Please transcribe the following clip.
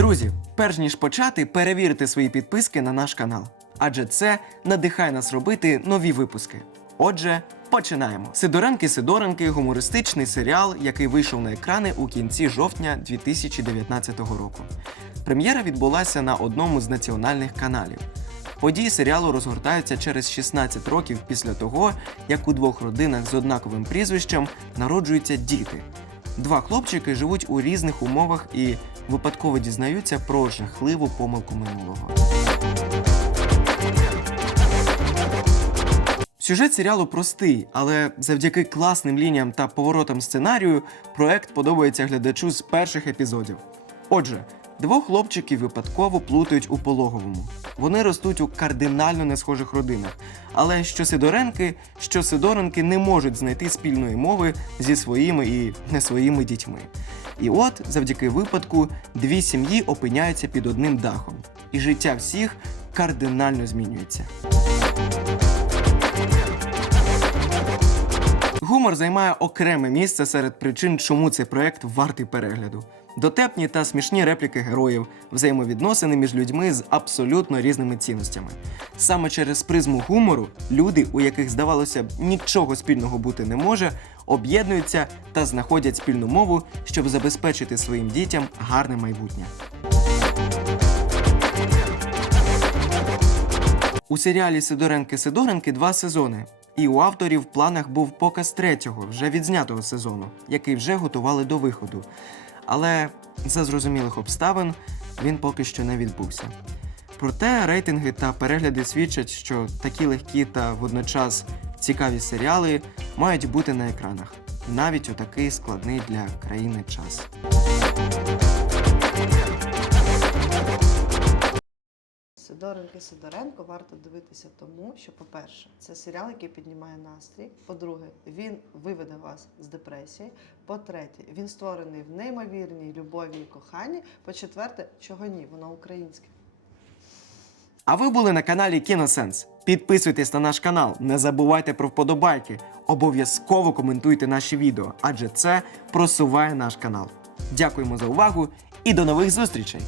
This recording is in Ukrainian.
Друзі, перш ніж почати, перевірте свої підписки на наш канал, адже це надихає нас робити нові випуски. Отже, починаємо. Сидоренки Сидоренки гумористичний серіал, який вийшов на екрани у кінці жовтня 2019 року. Прем'єра відбулася на одному з національних каналів. Події серіалу розгортаються через 16 років після того, як у двох родинах з однаковим прізвищем народжуються діти. Два хлопчики живуть у різних умовах і випадково дізнаються про жахливу помилку минулого. Сюжет серіалу простий, але завдяки класним лініям та поворотам сценарію проект подобається глядачу з перших епізодів. Отже, двох хлопчиків випадково плутають у пологовому. Вони ростуть у кардинально не схожих родинах, але що Сидоренки, що Сидоренки не можуть знайти спільної мови зі своїми і не своїми дітьми. І от, завдяки випадку, дві сім'ї опиняються під одним дахом, і життя всіх кардинально змінюється. Гумор займає окреме місце серед причин, чому цей проект вартий перегляду. Дотепні та смішні репліки героїв, взаємовідносини між людьми з абсолютно різними цінностями. Саме через призму гумору люди, у яких здавалося б нічого спільного бути не може, об'єднуються та знаходять спільну мову, щоб забезпечити своїм дітям гарне майбутнє. У серіалі Сидоренки Сидоренки два сезони. І у авторів в планах був показ третього, вже відзнятого сезону, який вже готували до виходу. Але за зрозумілих обставин він поки що не відбувся. Проте рейтинги та перегляди свідчать, що такі легкі та водночас цікаві серіали мають бути на екранах, навіть у такий складний для країни час. Сидоренки Сидоренко варто дивитися тому, що, по-перше, це серіал, який піднімає настрій. По-друге, він виведе вас з депресії. По-третє, він створений в неймовірній любові і коханні. По-четверте, чого ні, воно українське. А ви були на каналі Кіносенс. Підписуйтесь на наш канал, не забувайте про вподобайки. Обов'язково коментуйте наші відео, адже це просуває наш канал. Дякуємо за увагу і до нових зустрічей!